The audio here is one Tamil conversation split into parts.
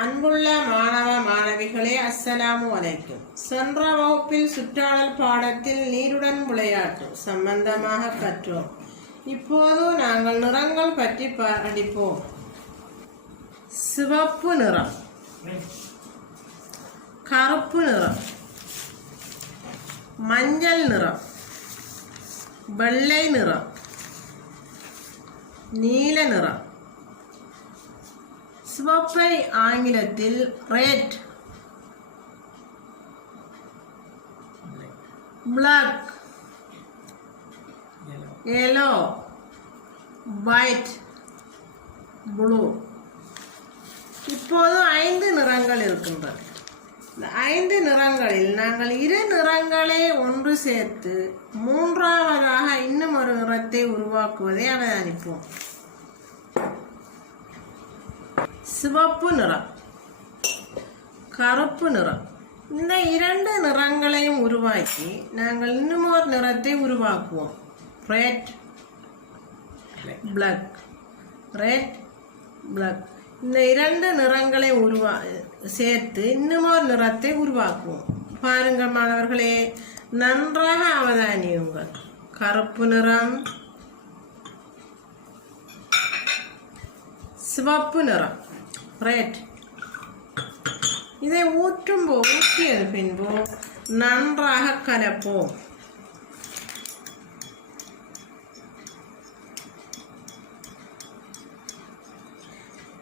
அன்புள்ள மாணவ மாணவிகளே அஸ்ஸலாமு அலைக்கும் சென்ற வகுப்பில் சுற்றாடல் பாடத்தில் நீருடன் விளையாட்டு சம்பந்தமாக கற்றோம் இப்போது நாங்கள் நிறங்கள் பற்றி படிப்போம் சிவப்பு நிறம் கருப்பு நிறம் மஞ்சள் நிறம் வெள்ளை நிறம் நீல நிறம் சிவப்பை ஆங்கிலத்தில் red black yellow white blue இப்போது ஐந்து நிறங்கள் இருக்கின்றன. ஐந்து நிறங்களில் நாங்கள் இரு நிறங்களை ஒன்று சேர்த்து மூன்றாவதாக இன்னும் ஒரு நிறத்தை உருவாக்குவதை அவதானிப்போம். சிவப்பு நிறம் கருப்பு நிறம் இந்த இரண்டு நிறங்களையும் உருவாக்கி நாங்கள் இன்னும் ஒரு நிறத்தை உருவாக்குவோம். ரெட் பிளக் ரெட் பிளக் இந்த இரண்டு நிறங்களை உருவா சேர்த்து இன்னும் ஒரு நிறத்தை உருவாக்குவோம். பாருங்கள் மாணவர்களே நன்றாக அவதானியுங்கள். கருப்பு நிறம் சிவப்பு நிறம். ரெட் இதை ஊற்றும்போ ஊற்றியது பின்பு நன்றாக கலப்போம்.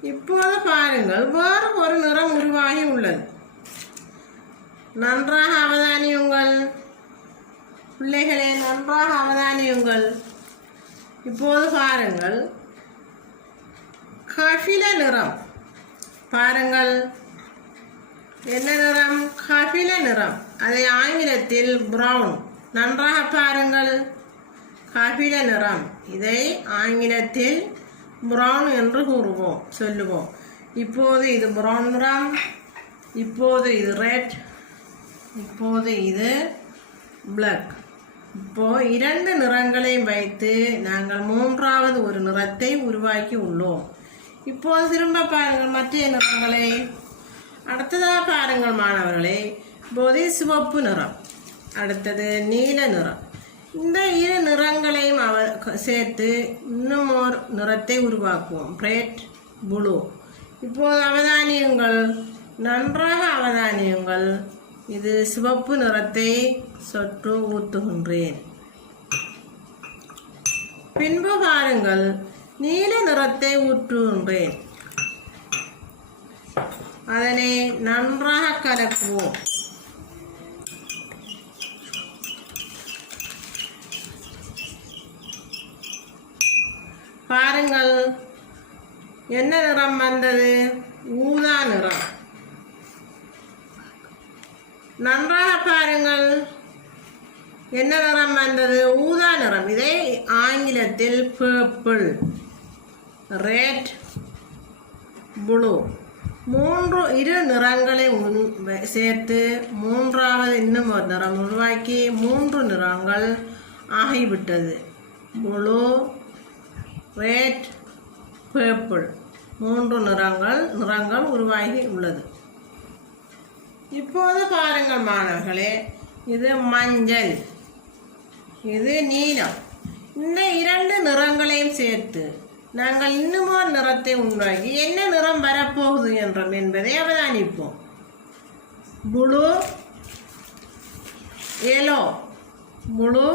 இப்போது பாருங்கள் வேறு ஒரு நிறம் உருவாகி உள்ளது. நன்றாக அவதானியுங்கள். பிள்ளைகளே நன்றாக அவதானியுங்கள். இப்போது பாருங்கள் கஃபில நிறம். பாருங்கள். என்ன நிறம்? கபில நிறம். அதை ஆங்கிலத்தில் ப்ரௌன் நன்றாக பாருங்கள். கபில நிறம். இதை ஆங்கிலத்தில் ப்ரௌன் என்று கூறுவோம் சொல்லுவோம். இப்போது இது ப்ரௌன் நிறம். இப்போது இது ரெட் இப்போது இது பிளாக் இப்போ இரண்டு நிறங்களையும் வைத்து நாங்கள் மூன்றாவது ஒரு நிறத்தை உருவாக்கி உள்ளோம். இப்போது திரும்ப பாருங்கள் மற்ற நிறங்களை அடுத்ததாக பாருங்கள் மாணவர்களே இப்போது சிவப்பு நிறம். அடுத்தது நீல நிறம். இந்த இரு நிறங்களையும் அவ சேர்த்து இன்னும் ஒரு நிறத்தை உருவாக்குவோம். பிரேட் ப்ளூ இப்போது அவதானியங்கள். நன்றாக அவதானியங்கள். இது சிவப்பு நிறத்தை சொற்று ஊத்துகின்றேன். பின்பு பாருங்கள். நீல நிறத்தை ஊற்றுகின்றேன். அதனை நன்றாக கலக்குவோம். பாருங்கள் என்ன நிறம் வந்தது? ஊதா நிறம். நன்றாக பாருங்கள் என்ன நிறம் வந்தது? ஊதா நிறம். இதை ஆங்கிலத்தில் பர்பிள் ரேட் ப்ளூ மூன்று இரு நிறங்களை சேர்த்து மூன்றாவது இன்னும் ஒரு நிறம் உருவாக்கி மூன்று நிறங்கள் ஆகிவிட்டது. ப்ளூ ரெட் பேப்பிள் மூன்று நிறங்கள் நிறங்கள் உருவாகி உள்ளது. இப்போது பாருங்கள் மாணவர்களே இது மஞ்சள். இது நீலம். இந்த இரண்டு நிறங்களையும் சேர்த்து நாங்கள் இன்னும் நிறத்தை உண்டாக்கி என்ன நிறம் வரப்போகுது என்றோம் என்பதை அவதானிப்போம். புளு ஏலோ முழு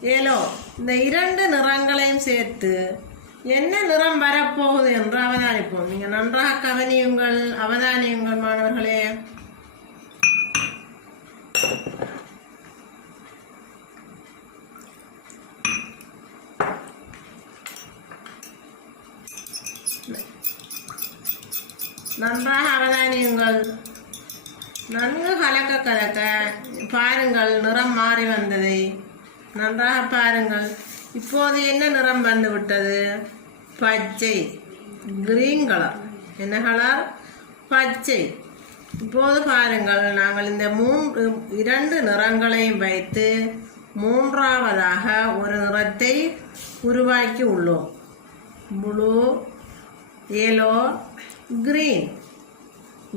ஏலோ இந்த இரண்டு நிறங்களையும் சேர்த்து என்ன நிறம் வரப்போகுது என்று அவதானிப்போம். நீங்கள் நன்றாக கவனியுங்கள் அவதானியுங்கள் மாணவர்களே. நன்றாக அவதானியுங்கள் நன்கு கலக்க கலக்க பாருங்கள் நிறம் மாறி வந்ததை. நன்றாக பாருங்கள். இப்போது என்ன நிறம் வந்து விட்டது? பச்சை. கிரீன் கலர் என்ன கலர் பச்சை. இப்போது பாருங்கள் நாங்கள் இந்த மூன்று இரண்டு நிறங்களையும் வைத்து மூன்றாவதாக ஒரு நிறத்தை உருவாக்கி உள்ளோம். Blue yellow green.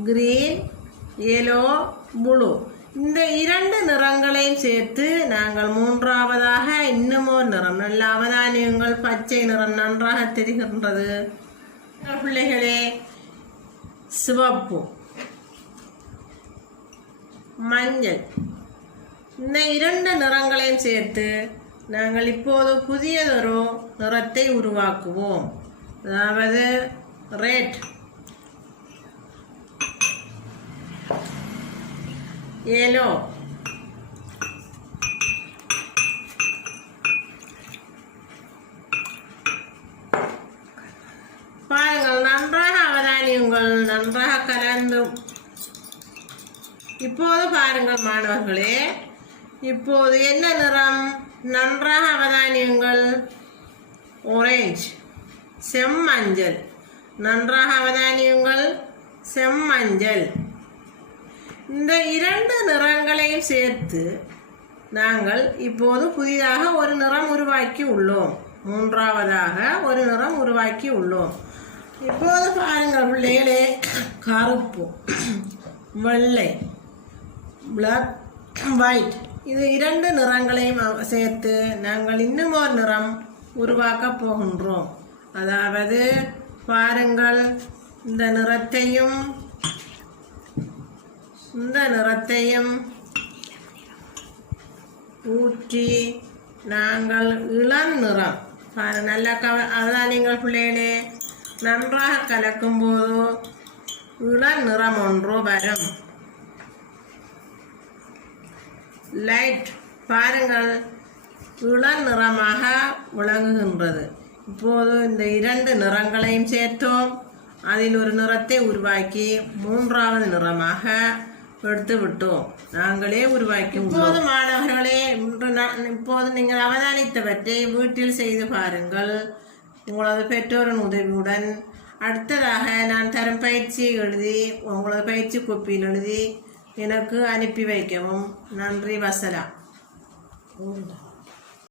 Green yellow blue இந்த இரண்டு நிறங்களையும் சேர்த்து நாங்கள் மூன்றாவதாக இன்னும் ஒரு நிறம். நல்ல அவதானியங்கள் பச்சை நிறம் நன்றாக தெரிகின்றது. பிள்ளைகளே சிவப்பு. மஞ்சள். இந்த இரண்டு நிறங்களையும் சேர்த்து நாங்கள் இப்போது புதியதொரு நிறத்தை உருவாக்குவோம். அதாவது ரெட் yellow பாருங்கள் நன்றாக அவதானியுங்கள் நன்றாக கலந்தும் இப்போது பாருங்கள் மாணவர்களே இப்போது என்ன நிறம்? நன்றாக அவதானியுங்கள் ஓரேஞ்ச் செம்மஞ்சள். நன்றாக அவதானியுங்கள் செம்மஞ்சள். இந்த இரண்டு நிறங்களையும் சேர்த்து நாங்கள் இப்போது புதிதாக ஒரு நிறம் உருவாக்கி உள்ளோம். மூன்றாவதாக ஒரு நிறம் உருவாக்கி உள்ளோம். இப்போது பாருங்கள் பிள்ளைகளே கருப்பு வெள்ளை பிளாக் ஒயிட் இது இரண்டு நிறங்களையும் சேர்த்து நாங்கள் இன்னும் ஒரு நிறம் உருவாக்கப் போகின்றோம். அதாவது பாருங்கள் இந்த நிறத்தையும் இந்த நிறத்தையும் ஊற்றி நாங்கள் இளம் நிறம். நல்லா கவ அதான் நீங்கள் பிள்ளைகளே. நன்றாக கலக்கும்போது இளம் நிறம் ஒன்று வரும். லைட் பாருங்கள் இளம் நிறமாக விளங்குகின்றது. இப்போது இந்த இரண்டு நிறங்களையும் சேர்த்தோம். அதில் ஒரு நிறத்தை உருவாக்கி மூன்றாவது நிறமாக எடுத்து விட்டோம். நாங்களே உருவாக்கி இப்போது மாணவர்களே இப்போது நீங்கள் அவதானித்தவற்றை வீட்டில் செய்து பாருங்கள். உங்களது பெற்றோரின் உதவியுடன். அடுத்ததாக நான் தரும் பயிற்சியை எழுதி உங்களது பயிற்சி கோப்பியில் எழுதி எனக்கு அனுப்பி வைக்கவும். நன்றி வசலாம்